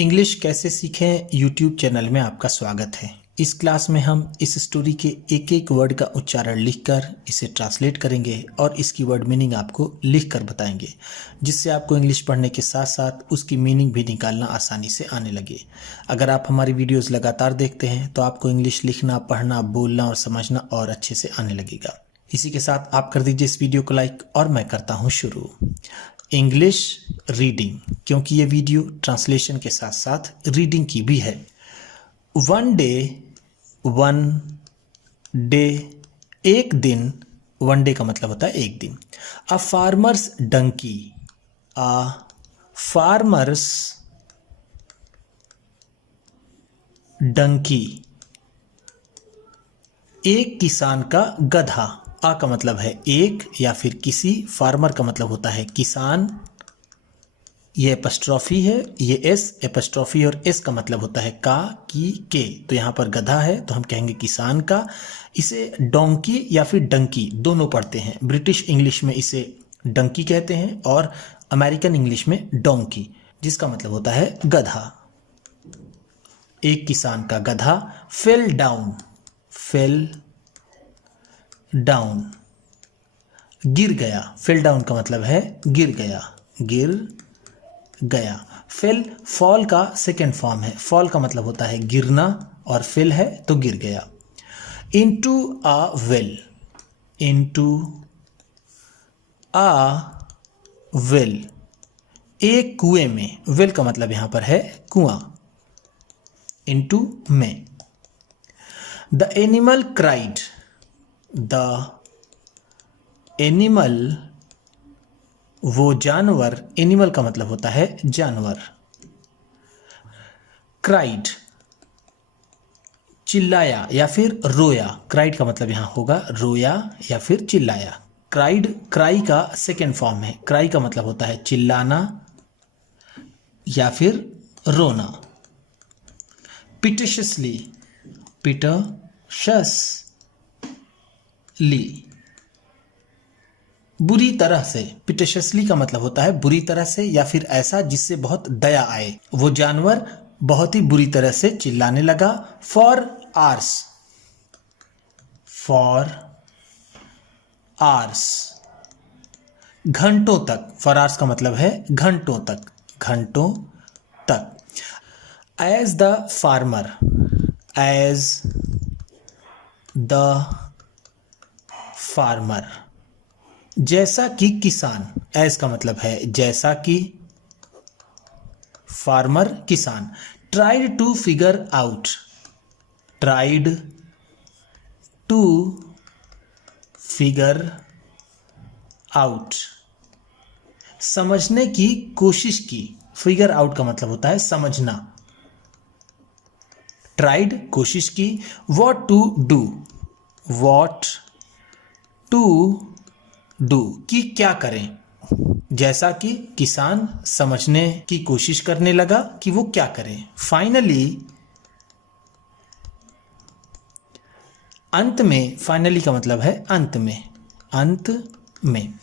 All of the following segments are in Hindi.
इंग्लिश कैसे सीखें यूट्यूब चैनल में आपका स्वागत है। इस क्लास में हम इस स्टोरी के एक एक वर्ड का उच्चारण लिखकर इसे ट्रांसलेट करेंगे और इसकी वर्ड मीनिंग आपको लिखकर बताएंगे, जिससे आपको इंग्लिश पढ़ने के साथ साथ उसकी मीनिंग भी निकालना आसानी से आने लगे। अगर आप हमारी वीडियोस लगातार देखते हैं तो आपको इंग्लिश लिखना, पढ़ना, बोलना और समझना और अच्छे से आने लगेगा। इसी के साथ आप कर दीजिए इस वीडियो को लाइक और मैं करता हूँ शुरू। इंग्लिश रीडिंग, क्योंकि ये वीडियो ट्रांसलेशन के साथ साथ रीडिंग की भी है। वन डे, एक दिन। वन डे का मतलब होता है एक दिन। अ फार्मर्स डंकी, अ फार्मर्स डंकी, एक किसान का गधा। आ का मतलब है एक या फिर किसी, फार्मर का मतलब होता है किसान, ये एपस्ट्रॉफी है, ये एस एपस्ट्रॉफी और एस का मतलब होता है का, की, के। तो यहाँ पर गधा है तो हम कहेंगे किसान का। इसे डोंकी या फिर डंकी दोनों पढ़ते हैं। ब्रिटिश इंग्लिश में इसे डंकी कहते हैं और अमेरिकन इंग्लिश में डोंकी, जिसका मतलब होता है गधा। एक किसान का गधा फेल डाउन, गिर गया। फेल डाउन का मतलब है गिर गया। फेल फॉल का सेकेंड फॉर्म है। फॉल का मतलब होता है गिरना और फेल है तो गिर गया। इनटू अ वेल, एक कुएं में। वेल का मतलब यहां पर है कुआं। इनटू में। द एनिमल क्राइड, वो जानवर। एनिमल का मतलब होता है जानवर। क्राइड, चिल्लाया या फिर रोया। क्राइड का मतलब यहां होगा रोया या फिर चिल्लाया। क्राइड, क्राई का सेकेंड फॉर्म है। क्राई का मतलब होता है चिल्लाना या फिर रोना। पिटिशसली, बुरी तरह से। पिटिशसली का मतलब होता है बुरी तरह से या फिर ऐसा जिससे बहुत दया आए। वो जानवर बहुत ही बुरी तरह से चिल्लाने लगा। फॉर आवर्स, घंटों तक। फॉर आवर्स का मतलब है घंटों तक। एज द फार्मर, जैसा कि किसान। एज का मतलब है जैसा कि, फार्मर किसान। ट्राइड टू फिगर आउट, समझने की कोशिश की। फिगर आउट का मतलब होता है समझना। ट्राइड कोशिश की। व्हाट टू डू कि क्या करें। जैसा कि किसान समझने की कोशिश करने लगा कि वो क्या करें। फाइनली, अंत में। फाइनली का मतलब है अंत में।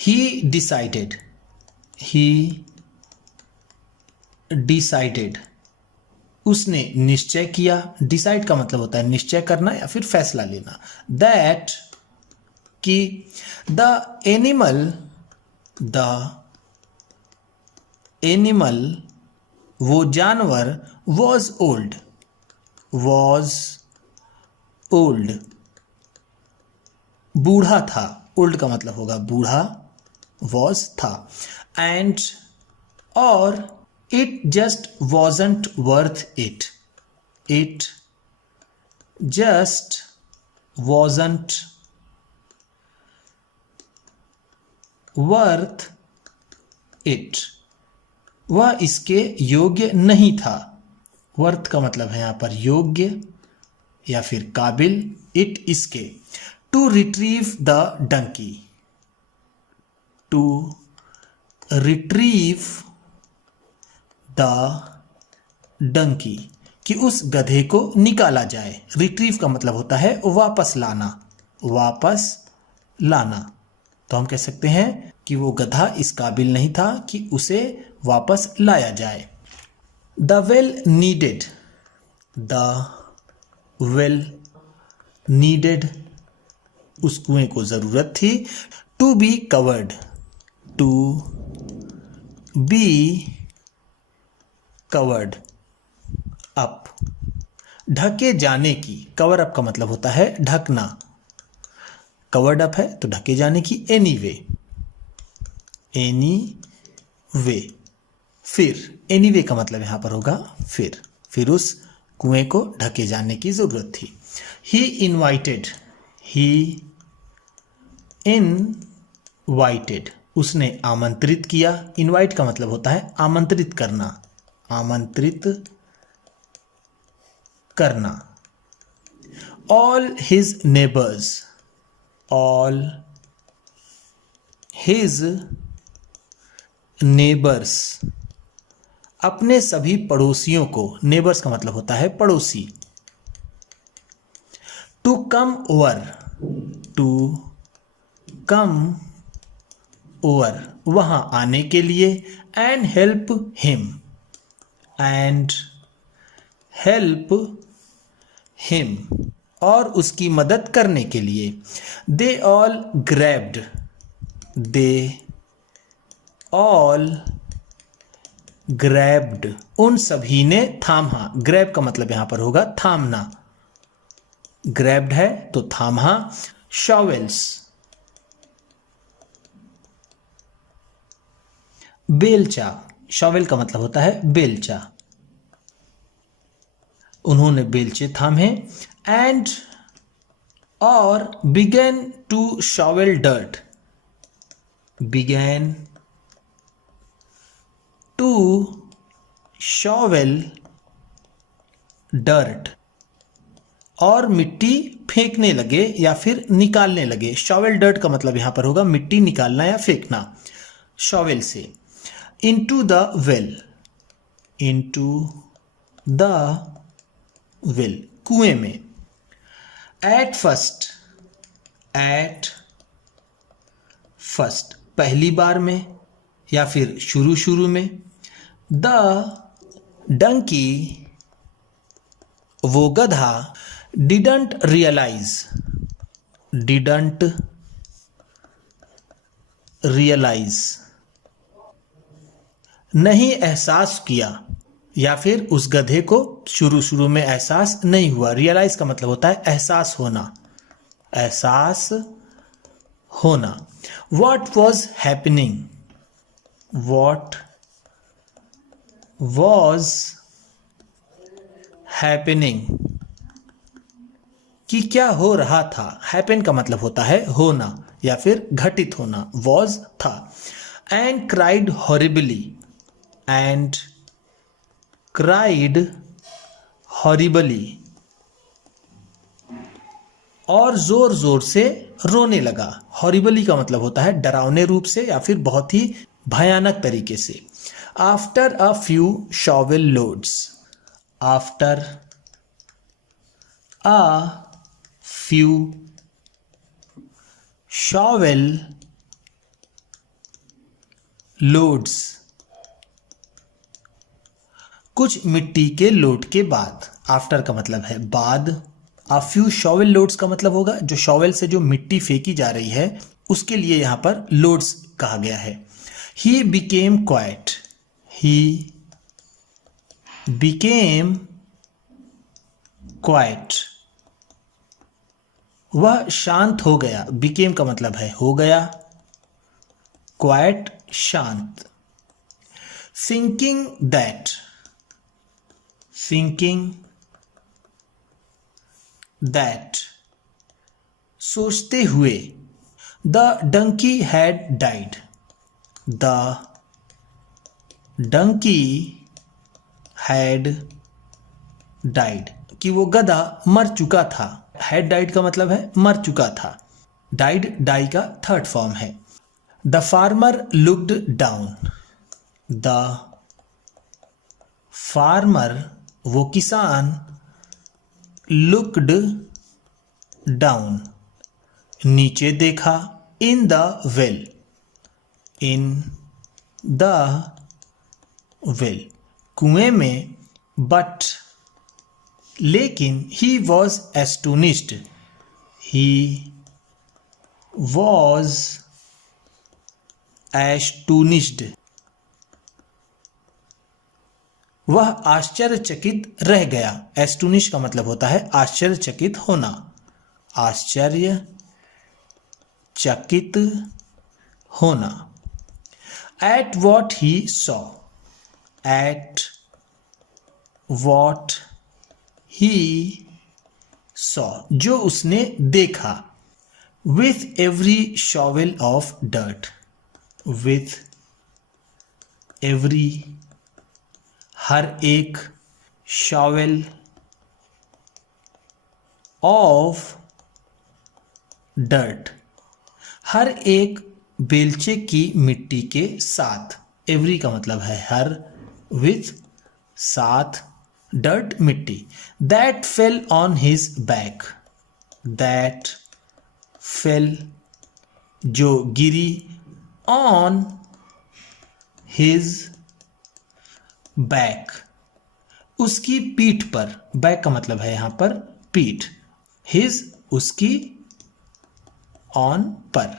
ही डिसाइडेड, उसने निश्चय किया। डिसाइड का मतलब होता है निश्चय करना या फिर फैसला लेना। दैट कि द एनिमल, वो जानवर। वॉज ओल्ड, बूढ़ा था। ओल्ड का मतलब होगा बूढ़ा, वॉज था। एंड और it just wasn't worth it, it just wasn't worth it, वह इसके योग्य नहीं था। वर्थ का मतलब है यहां पर योग्य या फिर काबिल। इट इसके। टू रिट्रीव द डंकी, कि उस गधे को निकाला जाए। रिट्रीव का मतलब होता है वापस लाना। तो हम कह सकते हैं कि वो गधा इस काबिल नहीं था कि उसे वापस लाया जाए। The well needed, the well needed, उस कुएं को जरूरत थी। To be covered, to be covered up, ढके जाने की, कवर अप का मतलब होता है ढकना, कवर्ड अप है तो ढके जाने की। एनी वे, एनी वे, फिर एनी वे का मतलब यहां पर होगा फिर उस कुएं को ढके जाने की जरूरत थी। ही इनवाइटेड, ही इनवाइटेड, उसने आमंत्रित किया। इनवाइट का मतलब होता है आमंत्रित करना, आमंत्रित करना। All his neighbours, all his neighbours, अपने सभी पड़ोसियों को, नेबर्स का मतलब होता है पड़ोसी। To come over, to come over, वहां आने के लिए। And help him, and help him, और उसकी मदद करने के लिए। They all grabbed, they all grabbed, उन सभी ने थामा। ग्रैब का मतलब यहां पर होगा थामना, ग्रैब्ड है तो थामा। शॉवेल्स, बेलचा, शॉवेल का मतलब होता है बेलचा, उन्होंने बेलचे थामे। एंड और began to shovel dirt, began to shovel dirt, और मिट्टी फेंकने लगे या फिर निकालने लगे। शॉवेल डर्ट का मतलब यहां पर होगा मिट्टी निकालना या फेंकना शॉवेल से। Into the well, into the well, कुएं में। एट फर्स्ट, एट फर्स्ट, पहली बार में या फिर शुरू शुरू में। द डंकी, वो गधा। डिडंट रियलाइज, डिडंट रियलाइज, नहीं एहसास किया, या फिर उस गधे को शुरू शुरू में एहसास नहीं हुआ। रियलाइज का मतलब होता है एहसास होना, एहसास होना। What was happening, what was happening, कि क्या हो रहा था। हैपन का मतलब होता है होना या फिर घटित होना, वॉज था। And cried horribly, and cried horribly, और जोर जोर से रोने लगा। हॉरिबली का मतलब होता है डरावने रूप से या फिर बहुत ही भयानक तरीके से। After a few shovel loads, after a few shovel loads, कुछ मिट्टी के लोड के बाद। आफ्टर का मतलब है बाद। अ फ्यू शॉवेल लोड्स का मतलब होगा जो शॉवेल से जो मिट्टी फेंकी जा रही है उसके लिए यहां पर लोड्स कहा गया है। He became quite, he became quite, वह शांत हो गया। बिकेम का मतलब है हो गया, क्वाइट शांत। थिंकिंग दैट, थिंकिंग दैट, सोचते हुए। The donkey had died, the donkey had died, कि वो गधा मर चुका था। हैड डाइड का मतलब है मर चुका था। डाइड डाई का थर्ड फॉर्म है। The farmer looked down, the farmer, वो किसान। लुक्ड डाउन, नीचे देखा। In the well, in the well, कुएं में, बट लेकिन he was astonished, he was astonished, वह आश्चर्यचकित रह गया। एस्टोनिश का मतलब होता है आश्चर्यचकित होना, आश्चर्यचकित होना। At what he saw, at what he saw, जो उसने देखा। With every shovel of dirt, with every, हर एक, शॉवेल ऑफ डर्ट, हर एक बेलचे की मिट्टी के साथ। एवरी का मतलब है हर, विथ साथ, डर्ट मिट्टी। That fell on his back, that fell जो गिरी, ऑन हिज बैक उसकी पीठ पर। बैक का मतलब है यहां पर पीठ, हिज उसकी, ऑन पर।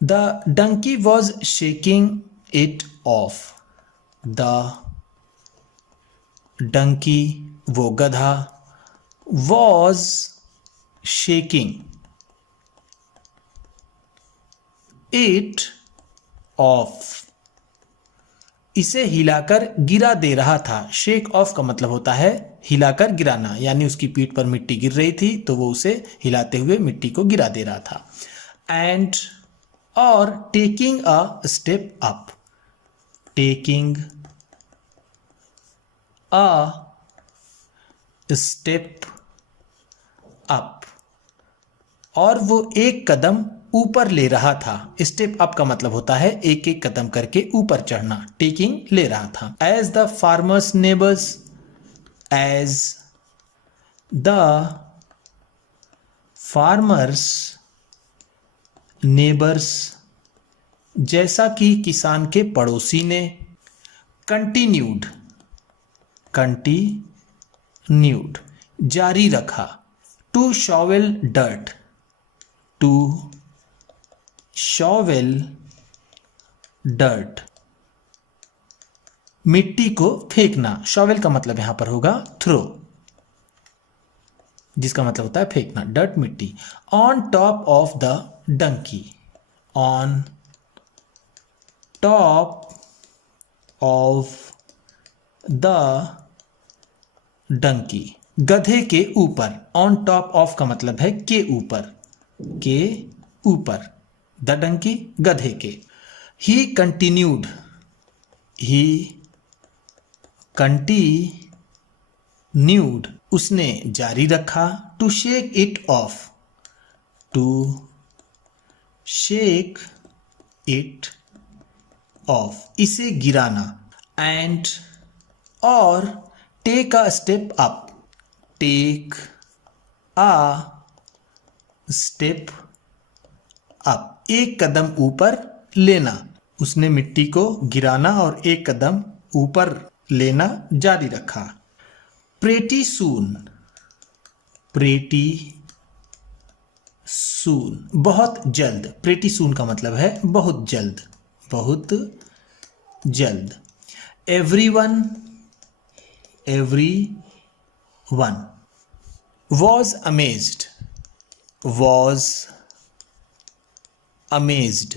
The donkey was shaking it off, the donkey वो गधा, वॉज शेकिंग इट ऑफ इसे हिलाकर गिरा दे रहा था। शेक ऑफ का मतलब होता है हिलाकर गिराना, यानी उसकी पीठ पर मिट्टी गिर रही थी तो वो उसे हिलाते हुए मिट्टी को गिरा दे रहा था। एंड और taking a step up, taking a step up, और वो एक कदम ऊपर ले रहा था। स्टेप अप का मतलब होता है एक एक कदम करके ऊपर चढ़ना, टेकिंग ले रहा था। As the farmer's neighbours, as the farmer's neighbours, जैसा कि किसान के पड़ोसी ने। कंटिन्यूड, कंटिन्यूड जारी रखा। To shovel dirt, to shovel dirt मिट्टी को फेंकना। शॉवेल का मतलब यहां पर होगा थ्रो, जिसका मतलब होता है फेंकना। डर्ट मिट्टी। On top of the donkey, on top of the donkey गधे के ऊपर। ऑन टॉप ऑफ का मतलब है के ऊपर, के ऊपर। द डंकी गधे के। ही कंटिन्यूड, ही कंटिन्यूड उसने जारी रखा। To shake it off, to shake it off इसे गिराना। एंड और take a step up, take a step up एक कदम ऊपर लेना। उसने मिट्टी को गिराना और एक कदम ऊपर लेना जारी रखा। प्रेटी सून, प्रेटी सून बहुत जल्द। प्रेटी सून का मतलब है बहुत जल्द, बहुत जल्द। Everyone, everyone was amazed, was amazed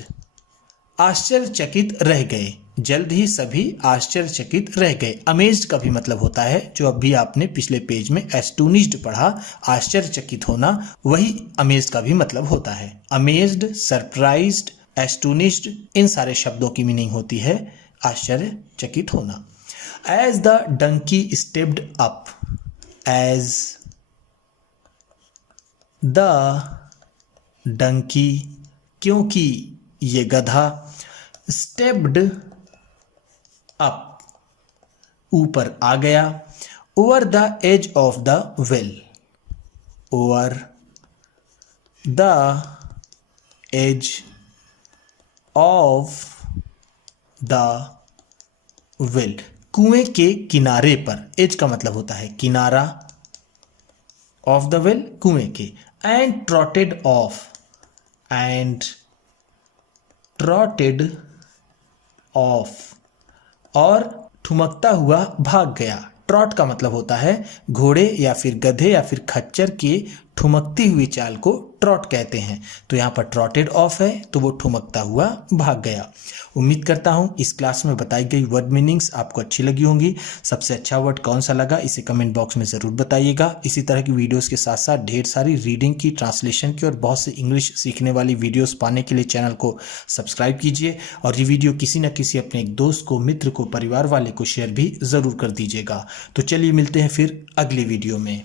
आश्चर्यचकित रह गए। जल्द ही सभी आश्चर्यचकित रह गए। अमेज्ड का भी मतलब होता है जो अभी आपने पिछले पेज में एस्टोनिश्ड पढ़ा, आश्चर्यचकित होना, वही अमेज्ड का भी मतलब होता है। अमेज्ड, सरप्राइज्ड, एस्टोनिश्ड इन सारे शब्दों की मीनिंग होती है आश्चर्यचकित होना। As the donkey stepped up, as the donkey क्योंकि ये गधा, stepped up ऊपर आ गया। over the edge of the well, over the edge of the well, कुएं के किनारे पर, एज का मतलब होता है किनारा, ऑफ द वेल कुएं के, एंड ट्रॉटेड ऑफ, एंड ट्रॉटेड ऑफ, और ठुमकता हुआ भाग गया। ट्रॉट का मतलब होता है घोड़े या फिर गधे या फिर खच्चर की ठुमकती हुई चाल को ट्रॉट कहते हैं। तो यहाँ पर ट्रॉटेड ऑफ है तो वो ठुमकता हुआ भाग गया। उम्मीद करता हूँ इस क्लास में बताई गई वर्ड मीनिंग्स आपको अच्छी लगी होंगी। सबसे अच्छा वर्ड कौन सा लगा इसे कमेंट बॉक्स में ज़रूर बताइएगा। इसी तरह की वीडियोस के साथ साथ ढेर सारी रीडिंग की, ट्रांसलेशन की और बहुत से इंग्लिश सीखने वाली वीडियोस पाने के लिए चैनल को सब्सक्राइब कीजिए। और ये वीडियो किसी न किसी अपने एक दोस्त को, मित्र को, परिवार वाले को शेयर भी ज़रूर कर दीजिएगा। तो चलिए मिलते हैं फिर अगली वीडियो में।